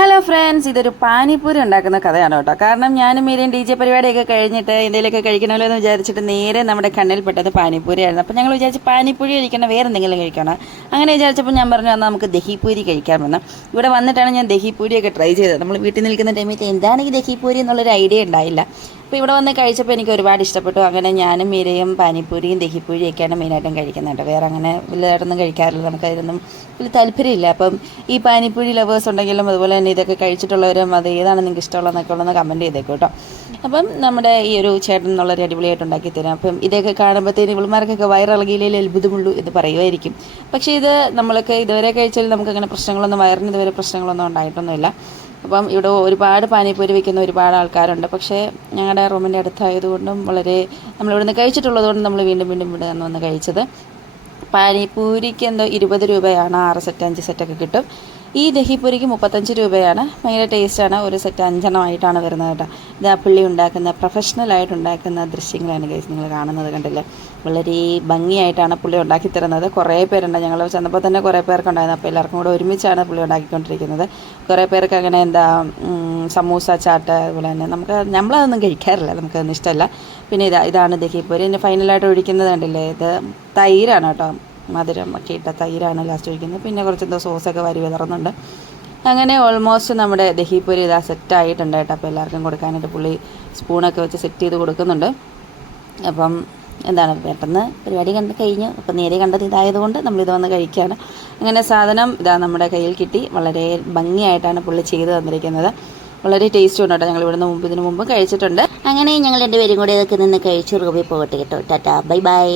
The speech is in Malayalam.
ഹലോ ഫ്രണ്ട്സ്, ഇതൊരു പാനിപ്പൂരി ഉണ്ടാക്കുന്ന കഥയാണ് കേട്ടോ. കാരണം ഞാനും മീരയും DJ പരിപാടിയൊക്കെ കഴിഞ്ഞിട്ട് എന്തെങ്കിലുമൊക്കെ കഴിക്കണമല്ലോ എന്ന് വിചാരിച്ചിട്ട് നേരെ നമ്മുടെ കണ്ണിൽപ്പെട്ടത് പാനിപ്പൂരി ആയിരുന്നു. അപ്പോൾ ഞങ്ങൾ വിചാരിച്ച് പാനിപ്പൂരി കഴിക്കണം, വേറെ എന്തെങ്കിലും കഴിക്കണം. അങ്ങനെ വിചാരിച്ചപ്പോൾ ഞാൻ പറഞ്ഞു എന്നാൽ നമുക്ക് ദഹിപ്പൂരി കഴിക്കാമെന്ന്. ഇവിടെ വന്നിട്ടാണ് ഞാൻ ദഹിപ്പൂരിയൊക്കെ ട്രൈ ചെയ്തത്. നമ്മൾ വീട്ടിൽ നിൽക്കുന്ന ടൈമിൽ എന്താണ് ഈ ദഹിപ്പൂരി എന്നുള്ളൊരു ഐഡിയ ഉണ്ടായില്ല. അപ്പോൾ ഇവിടെ വന്ന് കഴിച്ചപ്പോൾ എനിക്ക് ഒരുപാട് ഇഷ്ടപ്പെട്ടു. അങ്ങനെ ഞാനും മീരയും പാനിപ്പൂരിയും ദഹിപ്പൂരിയൊക്കെയാണ് മെയിനായിട്ടും കഴിക്കുന്നുണ്ട്. വേറെ അങ്ങനെ വലുതായിട്ടൊന്നും കഴിക്കാറില്ല, നമുക്കതിനൊന്നും വലിയ താല്പര്യമില്ല. അപ്പം ഈ പാനിപ്പൂരി ലവേഴ്സ് ഉണ്ടെങ്കിലും അതുപോലെ തന്നെ ഇതൊക്കെ കഴിച്ചിട്ടുള്ളവരും അത് ഏതാണ് നിങ്ങൾക്ക് ഇഷ്ടമുള്ളതെന്നൊക്കെ ഉള്ളതെന്ന് കമൻറ്റ് ചെയ്തേക്കും കേട്ടോ. അപ്പം നമ്മുടെ ഈ ഒരു ചേട്ടൻ എന്നുള്ളൊരു അടിപൊളിയായിട്ട് ഉണ്ടാക്കി തരാം. അപ്പം ഇതൊക്കെ കാണുമ്പോഴത്തേന് ഇവളുമാർക്കൊക്കെ വയറിളകിയില്ലേ അത്ഭുതമുള്ളൂ എന്ന് പറയുമായിരിക്കും. പക്ഷേ ഇത് നമ്മൾക്ക് ഇതുവരെ കഴിച്ചാൽ നമുക്കങ്ങനെ പ്രശ്നങ്ങളൊന്നും, വയറിന് ഇതുവരെ പ്രശ്നങ്ങളൊന്നും ഉണ്ടായിട്ടൊന്നുമില്ല. അപ്പം ഇവിടെ ഒരുപാട് പാനിപ്പൂരി വയ്ക്കുന്ന ഒരുപാട് ആൾക്കാരുണ്ട്. പക്ഷേ ഞങ്ങളുടെ റൂമിൻ്റെ അടുത്തായതുകൊണ്ടും വളരെ നമ്മളിവിടുന്ന് കഴിച്ചിട്ടുള്ളതുകൊണ്ടും നമ്മൾ വീണ്ടും വീണ്ടും ഇവിടെ വന്ന് കഴിച്ചത്. പാനിപ്പൂരിക്ക് എന്തോ 20 രൂപയാണ്, 6 സെറ്റ് 5 സെറ്റൊക്കെ കിട്ടും. ഈ ദഹിപ്പൂരിക്ക് 35 രൂപയാണ്. ഭയങ്കര ടേസ്റ്റാണ്. ഒരു സെറ്റ് 5 വരുന്നത് കേട്ടോ. ഇത് ആ പുള്ളി ഉണ്ടാക്കുന്ന പ്രൊഫഷണലായിട്ട് ഉണ്ടാക്കുന്ന ദൃശ്യങ്ങളാണ് ഗൈസ് നിങ്ങൾ കാണുന്നത്, കണ്ടില്ലേ? വളരെ ഭംഗിയായിട്ടാണ് പുള്ളി ഉണ്ടാക്കി തരുന്നത്. കുറേ പേരുണ്ട്, ഞങ്ങൾ ചെന്നപ്പോൾ തന്നെ കുറേ പേർക്കുണ്ടായിരുന്നു. അപ്പോൾ എല്ലാവർക്കും കൂടെ ഒരുമിച്ചാണ് പുള്ളി ഉണ്ടാക്കിക്കൊണ്ടിരിക്കുന്നത്. കുറേ പേർക്ക് അങ്ങനെ സമൂസ ചാട്ട്, അതുപോലെ തന്നെ നമ്മളതൊന്നും കഴിക്കാറില്ല, നമുക്കതൊന്നും ഇഷ്ടമല്ല. പിന്നെ ഇതാണ് ദഹിപ്പൂരി. ഇതിന് ഫൈനലായിട്ട് ഒഴിക്കുന്നത് കണ്ടില്ലേ, ഇത് തൈരാണ് കേട്ടോ. മധുരം ഒക്കെ ഇട്ട തൈരാണ് ലാസ്റ്റ് ഒഴിക്കുന്നത്. പിന്നെ കുറച്ചെന്തോ സോസൊക്കെ വരി വിതറുന്നുണ്ട്. അങ്ങനെ ഓൾമോസ്റ്റ് നമ്മുടെ ദഹിപ്പൂരി സെറ്റായിട്ടുണ്ട് കേട്ടോ. അപ്പോൾ എല്ലാവർക്കും കൊടുക്കാനായിട്ട് പുള്ളി സ്പൂണൊക്കെ വെച്ച് സെറ്റ് ചെയ്ത് കൊടുക്കുന്നുണ്ട്. അപ്പം പെട്ടെന്ന് പരിപാടി കഴിഞ്ഞു. അപ്പം നേരെ കണ്ടത് ഇതായതുകൊണ്ട് നമ്മളിത് വന്ന് കഴിക്കുകയാണ്. അങ്ങനെ സാധനം നമ്മുടെ കയ്യിൽ കിട്ടി. വളരെ ഭംഗിയായിട്ടാണ് പുള്ളി ചെയ്ത് തന്നിരിക്കുന്നത്. വളരെ ടേസ്റ്റും ഉണ്ട് കേട്ടോ. ഞങ്ങൾ ഇതിനു മുമ്പ് കഴിച്ചിട്ടുണ്ട്. അങ്ങനെ ഞങ്ങൾ രണ്ടുപേരും കൂടി ഇതൊക്കെ നിന്ന് കഴിച്ച് റൂമിൽ പോകട്ടെ കേട്ടോ. Tata, bye bye.